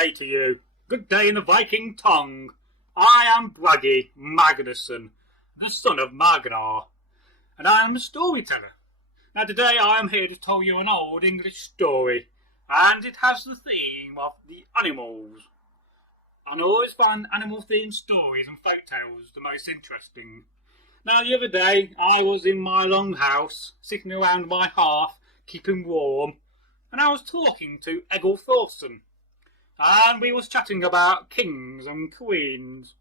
day to you. Good day in the Viking tongue. I am Bragi Magnarsson, the son of Magnar, and I am a storyteller. Now today I am here to tell you an old English story, and it has the theme of the animals. And I always find animal-themed stories and folktales the most interesting. Now the other day I was in my longhouse, sitting around my hearth, keeping warm, and I was talking to Egil Thorsson, and we was chatting about kings and queens.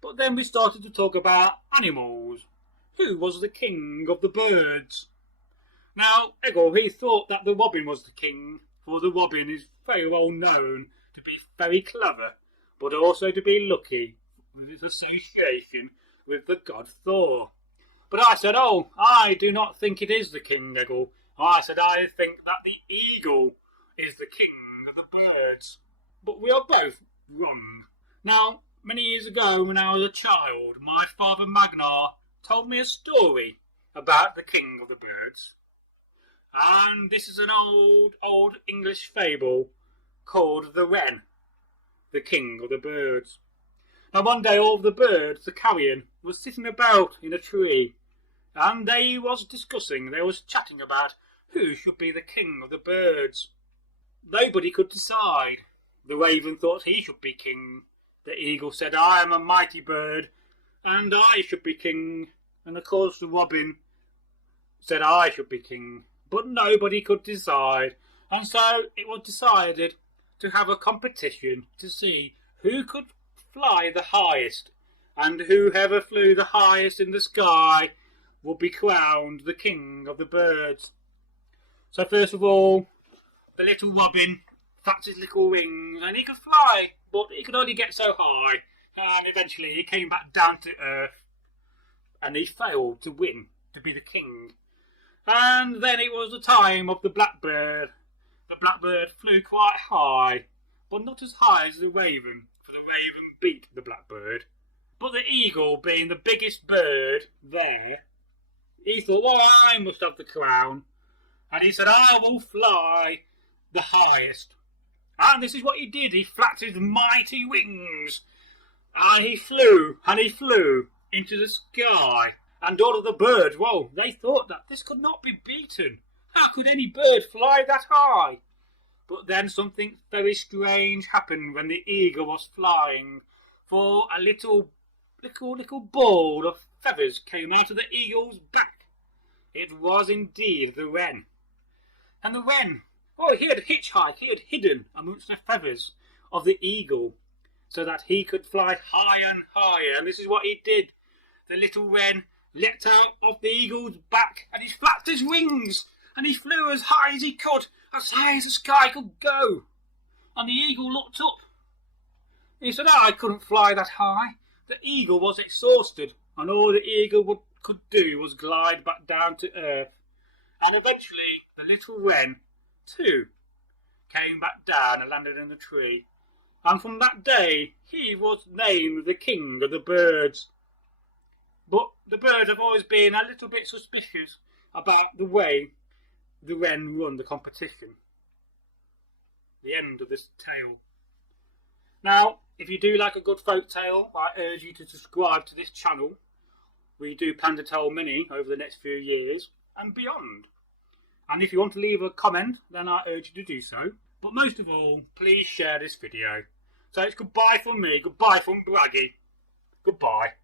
But then we started to talk about animals. Who was the king of the birds? Now Egil, he thought that the robin was the king, for the robin is very well known to be very clever, but also to be lucky with its association with the god Thor. But I said, oh, I do not think it is the king, Egil. I said, I think that the eagle is the king of the birds. But we are both wrong. Now, many years ago when I was a child, my father Magnar told me a story about the king of the birds. And this is an old English fable called the Wren, the king of the birds. Now one day all the birds, the carrion, was sitting about in a tree, and they was chatting about who should be the king of the birds. Nobody could decide. The raven thought he should be king. The eagle said, I am a mighty bird, and I should be king. And of course the robin said I should be king. But nobody could decide, and so it was decided to have a competition to see who could fly the highest, and whoever flew the highest in the sky would be crowned the king of the birds. So first of all, the little robin flapped his little wings, and he could fly, but he could only get so high, and eventually he came back down to earth, and he failed to win, to be the king. And then it was the time of the blackbird. The blackbird flew quite high, but not as high as the raven, for the raven beat the blackbird. But the eagle, being the biggest bird there, he thought, well, I must have the crown. And he said, I will fly the highest. And this is what he did. He flapped his mighty wings, and he flew into the sky. And all of the birds, well, they thought that this could not be beaten. How could any bird fly that high? But then something very strange happened when the eagle was flying, for a little ball of feathers came out of the eagle's back. It was indeed the wren. And the wren, oh, he had hitchhiked, he had hidden amongst the feathers of the eagle, so that he could fly higher and higher. And this is what he did. The little wren leapt out of the eagle's back, and he flapped his wings, and he flew as high as he could, as high as the sky could go. And the eagle looked up. He said, I couldn't fly that high. The eagle was exhausted, and all the eagle could do was glide back down to earth. And eventually the little wren, too, came back down and landed in the tree. And from that day he was named the king of the birds. But the birds have always been a little bit suspicious about the way the wren run the competition. The end of this tale. Now, if you do like a good folk tale, I urge you to subscribe to this channel. We do plan to tell many over the next few years and beyond. And if you want to leave a comment, then I urge you to do so. But most of all, please share this video. So it's goodbye from me, goodbye from Bragi. Goodbye.